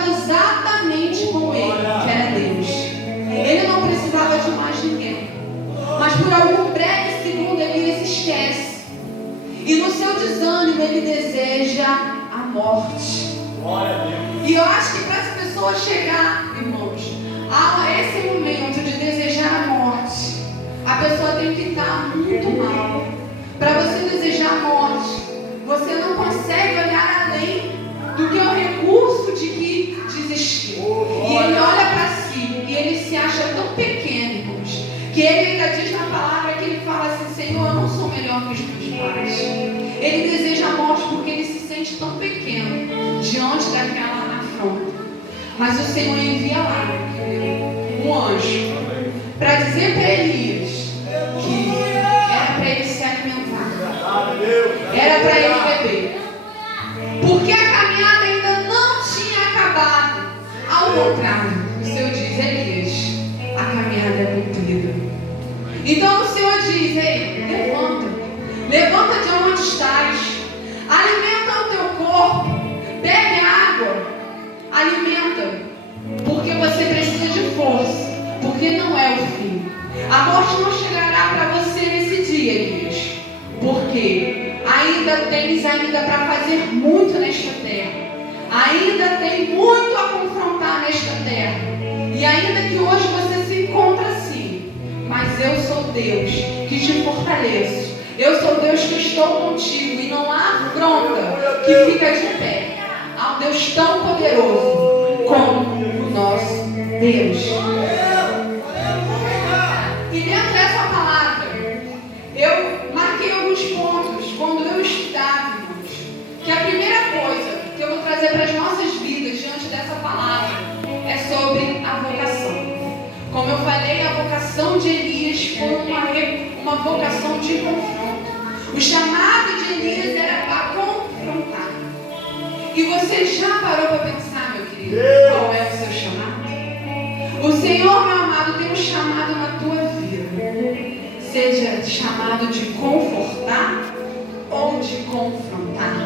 estava exatamente com ele, que era Deus. Ele não precisava de mais ninguém. Mas por algum breve segundo ele se esquece. E no seu desânimo ele deseja a morte. E eu acho que para as pessoas chegar, irmãos, a esse momento de desejar a morte, a pessoa tem que estar muito mal. Para você desejar a morte, você não consegue olhar além do que o recurso de que desistiu. E ele olha para si e ele se acha tão pequeno, irmãos, que ele ainda diz na palavra que ele fala assim: Senhor, eu não sou melhor que os meus pais. Ele deseja a morte porque ele se sente tão pequeno diante daquela afronta. Mas o Senhor envia lá um anjo para dizer para Elias que era para ele se alimentar, era para ele beber, porque a caminhada ainda não tinha acabado. Ao contrário, o Senhor diz: Elias, a caminhada é cumprida. Então o Senhor diz: ei, levanta de onde estás, alimenta o teu corpo, bebe água, alimenta, porque você precisa de força, porque não é o fim. A morte não chegará para você nesse dia, Elias, porque ainda tens para fazer muito nesta terra, ainda tem muito a confrontar nesta terra, e ainda que hoje você se encontra assim, mas eu sou Deus que te fortaleço, eu sou Deus que estou contigo, e não há afronta que fica de pé. Há um Deus tão poderoso como o nosso Deus. E dentro dessa palavra, eu marquei alguns pontos quando eu estudava, irmãos, que a primeira coisa que eu vou trazer para as nossas vidas diante dessa palavra é sobre a vocação. Como eu falei, a vocação de Elias foi uma vocação de confronto. O chamado de Elias era para confrontar. E você já parou para pensar, meu querido, qual é o seu chamado? O Senhor, meu amado, tem um chamado na tua vida. Seja chamado de confortar ou de confrontar.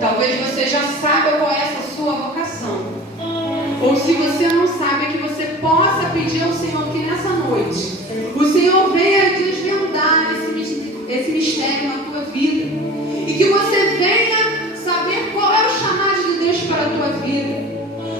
Talvez você já saiba qual é essa sua vocação. Ou se você não sabe, que você possa pedir ao Senhor que nessa noite o Senhor venha desvendar esse mistério na tua vida. E que você venha saber qual é o chamado de Deus para a tua vida.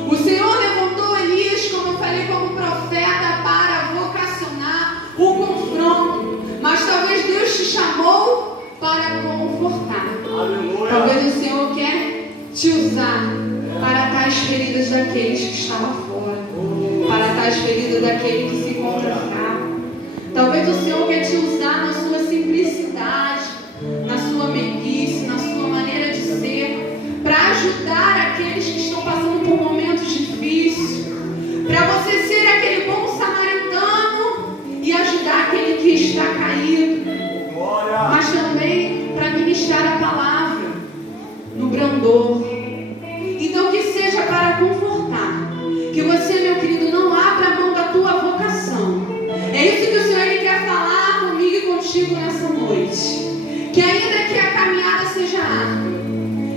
O Senhor levantou Elias, como eu falei, como profeta para vocacionar o confronto. Mas talvez Deus te chamou para confortar. Aleluia. Talvez o Senhor quer te usar para tais feridas daqueles que estão lá fora, para tais feridas daquele que se encontra fraco. Talvez o Senhor quer te usar na sua simplicidade, na sua meiguice, na sua maneira de ser, para ajudar aqueles que estão passando por momentos difíceis, para você ser aquele bom samaritano e ajudar aquele que está caído, mas também para ministrar a palavra no brandor. Então que seja para confortar, que você, meu querido, não abra a mão da tua vocação. É isso que o Senhor ele quer falar comigo e contigo nessa noite. Que ainda que a caminhada seja árdua,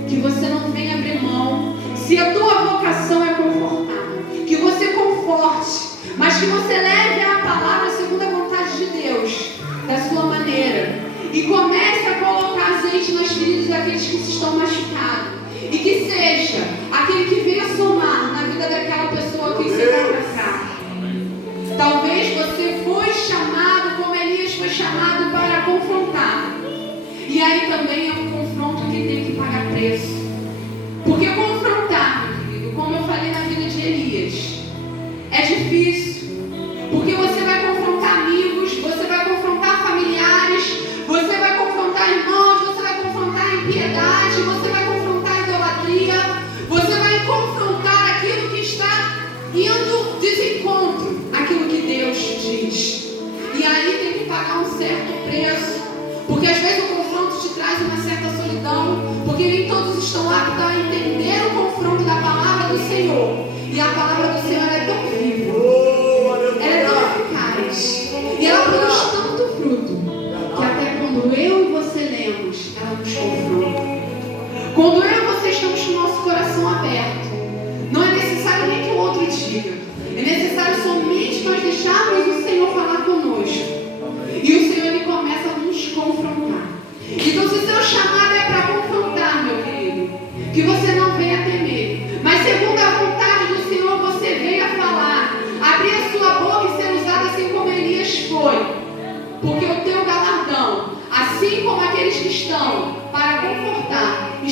que você não venha abrir mão. Se a tua vocação é confortar, que você conforte, mas que você leve a palavra segundo a vontade de Deus, da sua maneira, e comece a colocar azeite nas feridas daqueles que estão machucados, e que seja aquele que venha somar na vida daquela pessoa que se encontra fraca. Talvez você foi chamado, como Elias foi chamado, para confrontar. E aí também é um confronto que tem que pagar preço. Porque confrontar, meu querido, como eu falei na vida de Elias, é difícil. Porque você vai confrontar amigos, você vai confrontar familiares, você vai confrontar irmãos, você vai confrontar impiedade, você vai confrontar idolatria, você vai confrontar aquilo que está indo desencontro àquilo que Deus diz. E aí tem que pagar um certo preço. Porque às vezes o confronto te traz uma certa solidão, porque nem todos estão aptos a entender o confronto da palavra do Senhor. E a palavra do Senhor é tão viva, ela é tão eficaz, e ela produz tanto fruto, que até quando eu e você lemos, ela nos confronta. Quando eu e você estamos com o nosso coração aberto, não é necessário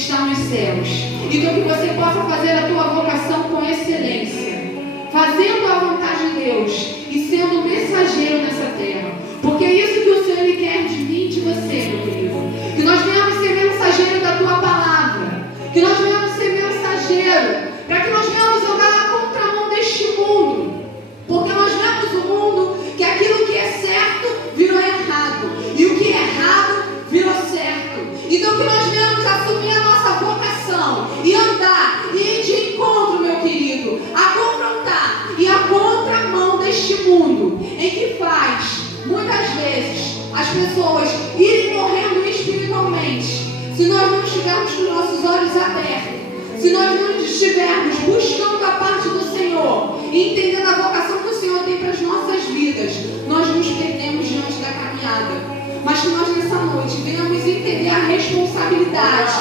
está nos céus. Então que você possa fazer a tua vocação com excelência, fazendo a vontade de Deus e sendo mensageiro nessa terra. Porque é isso que o Senhor Ele quer de mim e de você, meu querido. Que nós venhamos ser mensageiro da tua palavra. Que nós venhamos ser mensageiro, para que nós venhamos andar na contramão deste mundo. Porque nós vemos o mundo que aquilo que é certo virou errado, e o que é errado virou certo. Então que nós venhamos assumir a nossa vocação e andar e ir de encontro, meu querido, a confrontar e a contramão deste mundo, em que faz, muitas vezes, as pessoas irem morrendo espiritualmente, se nós não estivermos com nossos olhos abertos, se nós não estivermos buscando a parte do Senhor e entendendo a vocação que o Senhor tem para as nossas vidas, nós nos perdemos diante da caminhada. Mas que nós nessa noite venhamos entender a responsabilidade,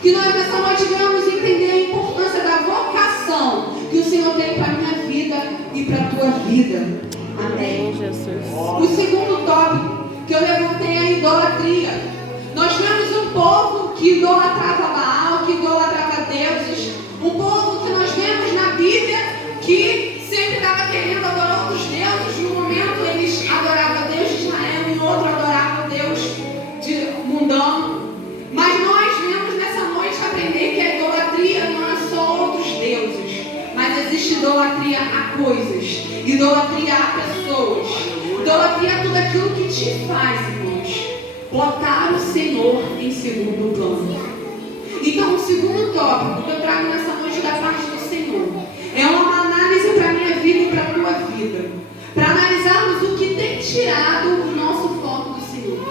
que nós nessa noite venhamos entender a importância da vocação que o Senhor tem para a minha vida e para a tua vida. Amém. Jesus. O segundo tópico que eu levantei é a idolatria. Nós vemos um povo que idolatrava Baal, que idolatrava deuses. Um povo que nós vemos na Bíblia que sempre estava querendo adorar outros deuses. No momento eles adoravam o Deus de Israel e o outro adorava o Deus mundano. Mas nós vemos nessa noite aprender que a idolatria não é só outros deuses, mas existe idolatria a coisas, idolatria a pessoas, idolatria a tudo aquilo que te faz, irmãos, botar o Senhor em segundo plano. Então, o segundo tópico que eu trago nessa noite da parte do Senhor é uma análise para a minha vida e para a tua vida, para analisarmos o que tem tirado o nosso foco do Senhor.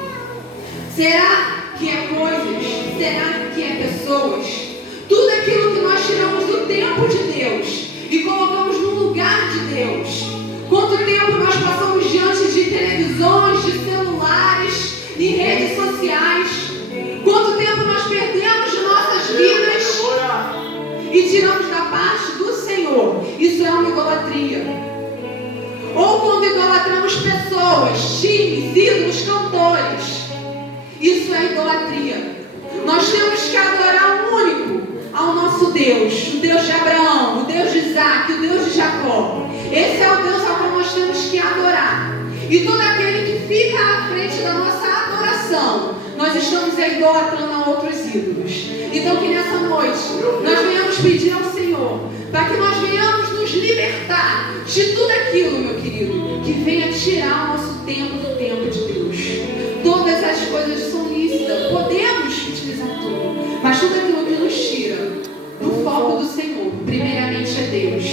Será que é coisas? Será que é pessoas? Tudo aquilo que nós tiramos do tempo de Deus e colocamos no lugar de Deus. Quanto tempo nós passamos diante de televisões, de celulares, de redes sociais? Quanto tempo nós perdemos de nossas vidas e tiramos da parte do Senhor? Isso é uma idolatria. Ou quando idolatramos pessoas, times, ídolos, cantores, isso é idolatria. Nós temos que adorar o único, ao nosso Deus, o Deus de Abraão, o Deus de Isaac, o Deus de Jacó. Esse é o Deus ao qual nós temos que adorar. E todo aquele que fica à frente da nossa adoração, nós estamos idolatrando a outros ídolos. Então que nessa noite nós venhamos pedir ao Senhor para que nós venhamos nos libertar de tudo aquilo, meu querido, que venha tirar o nosso tempo do tempo de Deus. Todas as coisas são lícitas, podemos utilizar tudo, mas tudo aquilo que nos tira do foco do Senhor, primeiramente é Deus.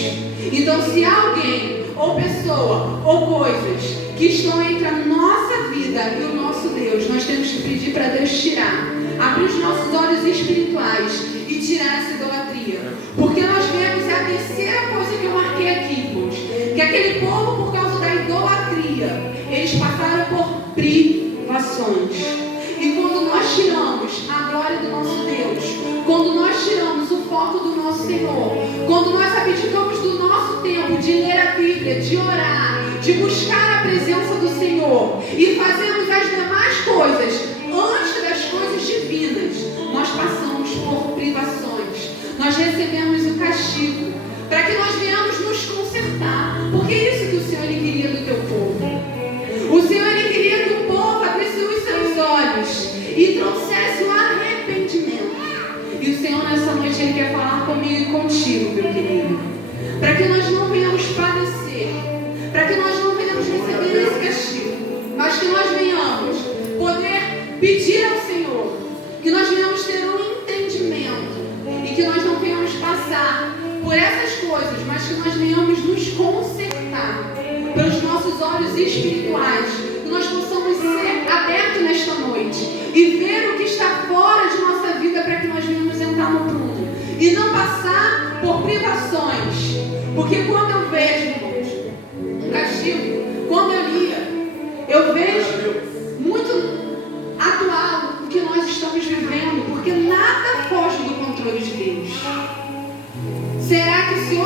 Então se há alguém, ou pessoa, ou coisas que estão entre a nossa vida e o nosso Deus, nós temos que pedir para Deus tirar, abrir os nossos olhos espirituais e tirar essa idolatria. Porque nós vemos, é a terceira coisa que eu marquei aqui, irmãos, que aquele povo, por causa da idolatria, eles passaram por privações. E quando nós tiramos a glória do nosso Deus, quando nós tiramos o foco do nosso Senhor, quando nós abdicamos do nosso tempo de ler a Bíblia, de orar, de buscar a presença do Senhor e fazemos as demais coisas antes das coisas divinas, nós passamos por privações, nós recebemos o castigo, para que nós venhamos nos consertar, porque é isso que o Senhor Ele queria do teu povo. O Senhor Ele queria que o povo abrisse os seus olhos e trouxesse o arrependimento. E o Senhor nessa noite Ele quer falar comigo e contigo, meu querido, para que nós não venhamos padecer, para que nós não venhamos receber esse castigo, mas que nós venhamos poder pedir ao Senhor, que nós venhamos ter um entendimento e que nós não venhamos passar por essas coisas, mas que nós venhamos nos consertar pelos nossos olhos espirituais, que nós possamos ser abertos nesta noite e ver o que está fora de nossa vida para que nós venhamos entrar no prumo e não passar por privações. Porque quando eu vejo, irmãos, um castigo, quando eu lia, eu vejo muito atual o que nós estamos vivendo, porque nada foge do controle de Deus. Será que se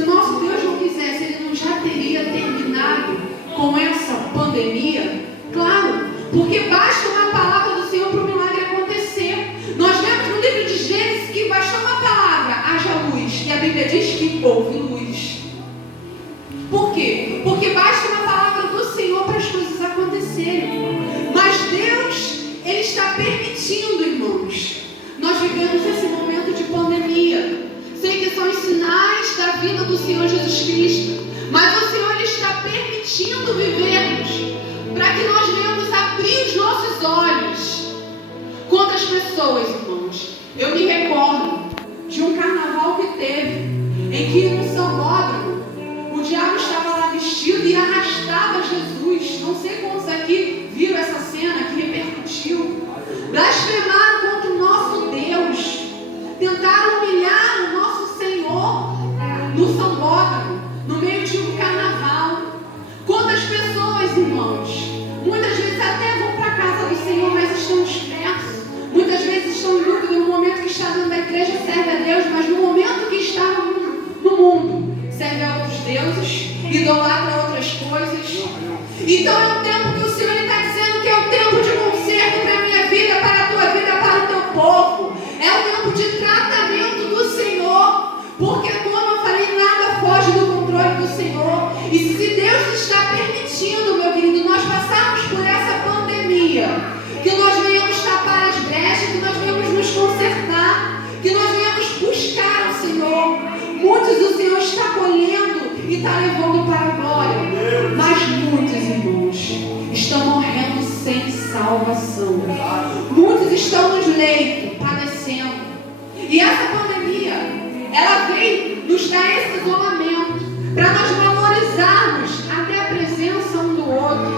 o nosso Deus não quisesse, Ele não já teria terminado com essa pandemia? Claro, porque basta uma palavra do Senhor para o milagre acontecer. Nós vemos no livro de Gênesis vida do Senhor Jesus Cristo. Mas o Senhor Ele está permitindo vivermos para que nós venhamos abrir os nossos olhos. Quantas pessoas, irmãos, eu me recordo de um carnaval que teve, em que no Sambódromo o diabo estava lá vestido e arrastava Jesus. Não sei quantos aqui viram essa cena que repercutiu. Blasfemaram contra o nosso Deus, tentaram humilhar o nosso Senhor no Sambódromo, no meio de um carnaval. Quantas pessoas, irmãos, muitas vezes até vão para a casa do Senhor, mas estão dispersos. Muitas vezes estão em dúvida no momento que está dentro da igreja, serve a Deus, mas no momento que está no mundo, serve a outros deuses, idolatra outras coisas. Então é um tempo que o Senhor está dizendo que é o tempo de conserto para a minha vida, para a tua vida, para o teu povo. É o tempo de tratamento do Senhor, porque como eu falei, nada foge do controle do Senhor. E se Deus está permitindo, meu querido, nós passarmos por essa pandemia, que nós venhamos tapar as brechas, que nós venhamos nos consertar, que nós venhamos buscar o Senhor. Muitos o Senhor está colhendo e está levando para a glória, mas muitos, irmãos, estão morrendo sem salvação. Muitos estão nos leitos, padecendo. E essa pandemia, ela veio nos dar esse isolamento, para nós valorizarmos até a presença um do outro,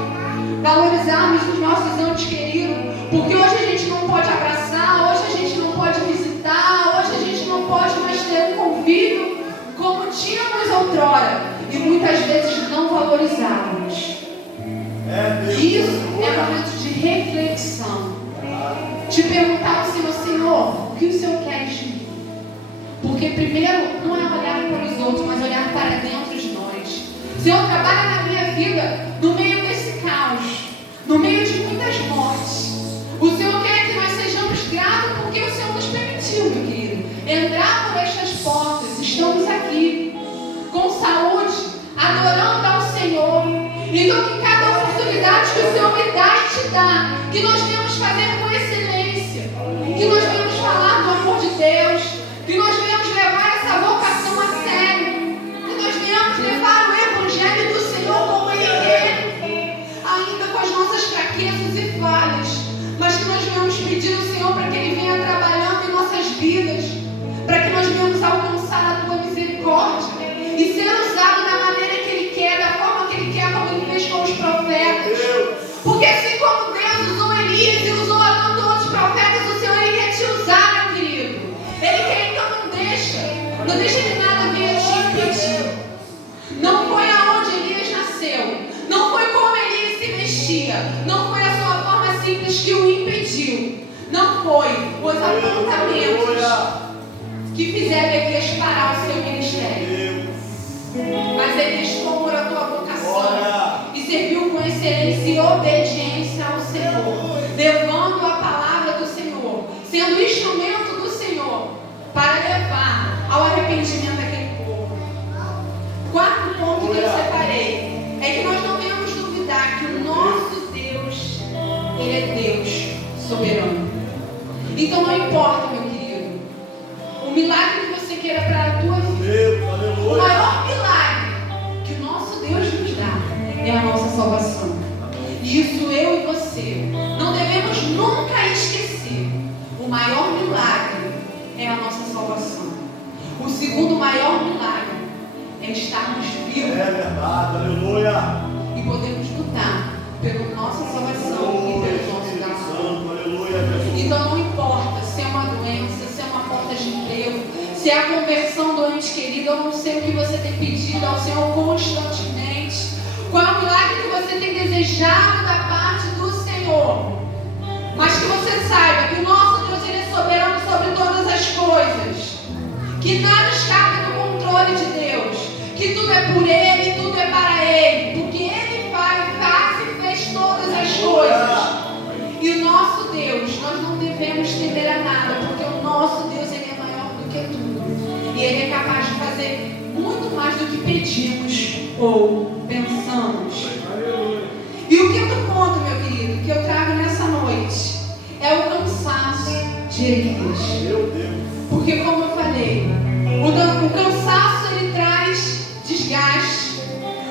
valorizarmos os nossos entes queridos, porque hoje a gente não pode abraçar, hoje a gente não pode visitar, hoje a gente não pode mais ter um convívio como tínhamos outrora, e muitas vezes não valorizávamos. Isso é momento de reflexão, de perguntar ao Senhor: Senhor, o que o Senhor quer de mim? Porque primeiro não é olhar para os outros, mas olhar para dentro de nós. Senhor, trabalha na minha vida no meio desse caos, no meio de muitas mortes. O Senhor quer que nós sejamos gratos porque o Senhor nos permitiu, meu querido, entrar por estas portas. Estamos aqui com saúde, adorando ao Senhor. Então, que cada oportunidade que o Senhor me dá e te dá, que nós venhamos fazer com excelência, que nós venhamos falar do amor de Deus, que nós venhamos levar essa vocação a sério, que nós venhamos levar o Evangelho do Senhor como Ele é, ainda com as nossas fraquezas e falhas, mas que nós venhamos pedir ao Senhor para que Ele venha trabalhando em nossas vidas, para que nós venhamos alcançar a Tua misericórdia e ser usado da maneira que Ele quer, da forma que Ele quer, como Ele fez com os profetas. Porque assim como Deus usou Elias e usou a tantos outros profetas, o Senhor Ele quer te usar, meu querido. Ele quer, então não deixa de nada vir te impedir. Não foi aonde Elias nasceu, não foi como Elias se vestia, não foi a sua forma simples que o impediu, não foi os apontamentos que fizeram Elias parar o seu ministério. Mas Elias comprou a tua vocação e serviu com excelência e obediência ao Senhor, levando a palavra do Senhor, sendo instrumento do Senhor para levar ao arrependimento daquele povo. Quarto ponto que eu separei é que nós não devemos duvidar que o nosso Deus, Ele é Deus soberano. Então não importa, meu querido, o milagre que você queira para a tua vida, o maior milagre que o nosso Deus nos dá é a nossa salvação. E isso eu e você não devemos nunca esquecer. O maior milagre é a nossa salvação. O segundo maior milagre é estarmos vivos. É verdade, aleluia. E podemos lutar pela nossa salvação e pelo nosso gasto. Então não importa se é uma doença, se é uma falta de emprego, se é a conversão do ente querido, eu não sei o que você tem pedido ao Senhor constantemente. Qual é o milagre que você tem desejado da parte do Senhor? Mas que você saiba que o nosso Deus Ele é soberano sobre todas as coisas. Que nada escapa do controle de Deus. Que tudo é por Ele, tudo é para Ele. Porque Ele faz e fez todas as coisas. E o nosso Deus, nós não devemos temer a nada. Porque o nosso Deus Ele é maior do que tudo. E Ele é capaz de fazer muito mais do que pedimos ou pensamos. E o quinto ponto, meu querido, que eu trago nessa noite é o cansaço de Elias. Porque como eu falei, o cansaço ele traz desgaste.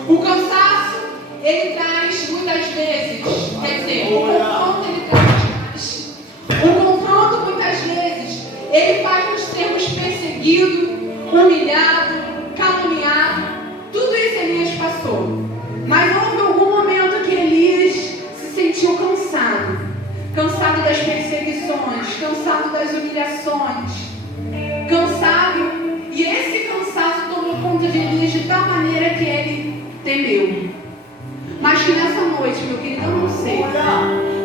O cansaço, ele traz muitas vezes, quer dizer, o confronto ele traz desgaste. O confronto muitas vezes, ele faz nos sermos perseguidos, humilhados, caluniados. Tudo isso Elias passou. Mas houve algum momento que Elias se sentiu cansado. Cansado das perseguições, cansado das humilhações, cansado, e esse cansaço tomou conta de Elias de tal maneira que ele temeu. Mas que nessa noite, meu querido,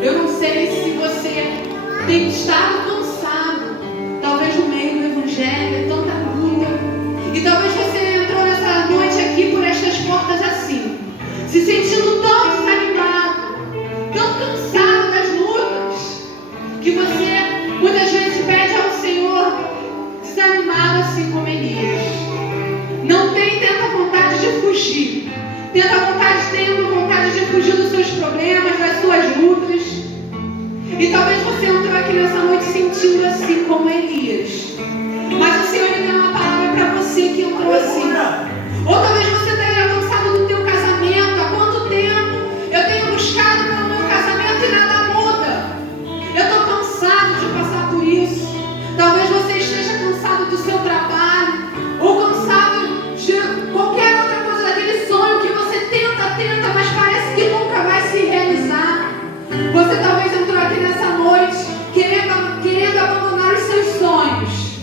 eu não sei se você tem estado cansado, talvez no meio do evangelho, tanta luta, e talvez você entrou nessa noite aqui por estas portas assim, se sentindo tão desanimado, tão cansado das lutas, que você muitas vezes pede ao Senhor, desanimado assim como Elias. Não tem tanta vontade de fugir, tendo vontade de fugir dos seus problemas, das suas lutas. E talvez você entrou aqui nessa noite sentindo assim como Elias. Mas o Senhor ele tem uma palavra para você que entrou assim. Ou talvez você tenha cansado do teu casamento. Há quanto tempo eu tenho buscado pelo meu casamento e nada muda? Eu estou cansado de passar por isso. Talvez você esteja cansado do seu trabalho, ou cansado de qualquer outra coisa, daquele sonho que você tenta, mas parece que nunca vai se realizar. Você talvez entrou aqui nessa noite querendo abandonar os seus sonhos.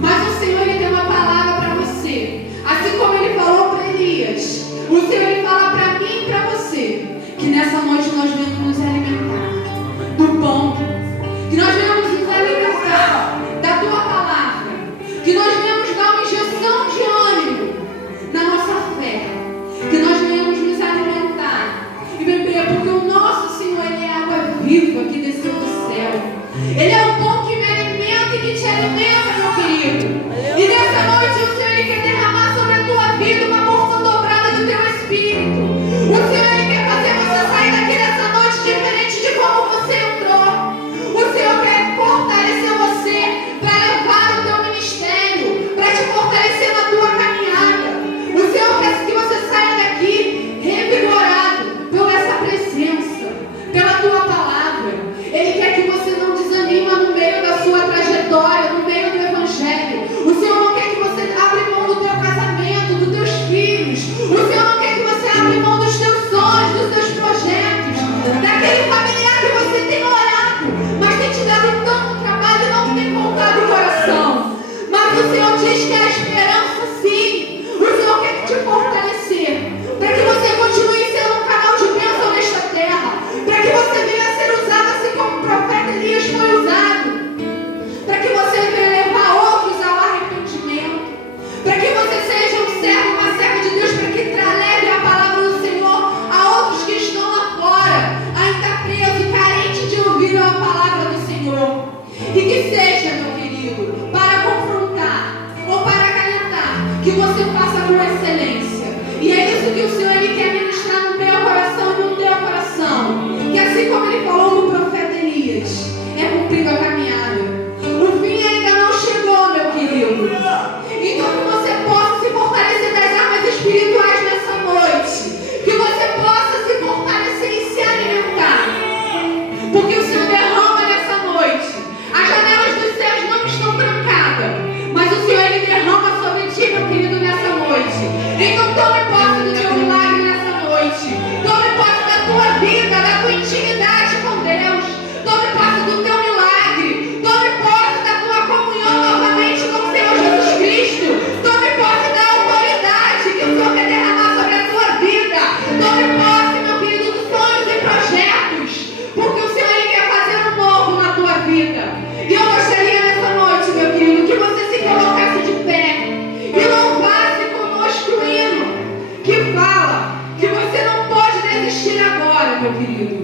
Mas o Senhor ele tem uma palavra para você. Assim como ele falou para Elias, o Senhor ele fala para mim e para você, que nessa noite nós vamos nos alimentar do pão, que nós vamos nos alimentar da tua palavra, que nós venhamos dar uma injeção de ânimo na nossa fé, que nós venhamos nos alimentar e beber, porque o nosso Senhor ele é água viva que desceu do céu. Ele é o pão que me alimenta e que te alimenta, meu querido. E nessa noite o Senhor ele quer derramar sobre a tua vida uma porção dobrada do teu espírito. O Senhor ele quer fazer você sair daqui nessa noite diferente de como você entrou. O Senhor quer fortalecer você para levar o teu ministério, para te fortalecer na tua caminhada. O Senhor quer que você saia daqui revigorado por essa presença, pela tua palavra. Ele quer que você não desanima no meio da sua trajetória, no meio do evangelho. O Senhor não quer que você abra mão do teu casamento, dos teus filhos. O Senhor não quer que você abra mão dos teus sonhos, dos teus projetos, daquele familiar que você tem orado, mas tem te dado tanto trabalho e não tem voltado o coração. Mas o Senhor diz que há esperança sim. O Senhor quer te fortalecer, para que você continue sendo um canal de bênção nesta terra, para que você venha a ser usado assim como o profeta Elias foi usado, para que você venha levar outros ao arrependimento, para que você seja um servo, uma serva de Deus, para que leve a palavra do Senhor a outros que estão lá fora, ainda presos e carentes de ouvir a palavra do Senhor. E que seja, meu querido, para confrontar ou para acalentar, que você faça com excelência. E é isso que o Senhor ele quer ministrar no meu coração e no teu coração. Que assim como ele falou no profeta Elias, é cumprido a caminhada. O fim ainda não chegou, meu querido. Então que você possa se fortalecer das armas espirituais nessa noite. Que você possa se fortalecer e se alimentar. Porque o Senhor derrama nessa noite. As janelas dos céus não estão trancadas, mas o Senhor ele derrama sobre ti, meu querido, nessa noite. Então tome posse do teu milagre nessa noite. Tome posse da tua vida, da tua intimidade com Deus. Tome posse do teu milagre. Tome posse da tua comunhão novamente com o Senhor Jesus Cristo. Tome posse da autoridade que o Senhor quer derramar sobre a tua vida. Tome posse, meu querido, dos sonhos e projetos, porque o Senhor ele quer fazer um novo na tua vida. E eu gostaria nessa noite, meu querido, que você se colocasse de pé e louvasse conosco o hino que fala que você não pode desistir agora, meu querido.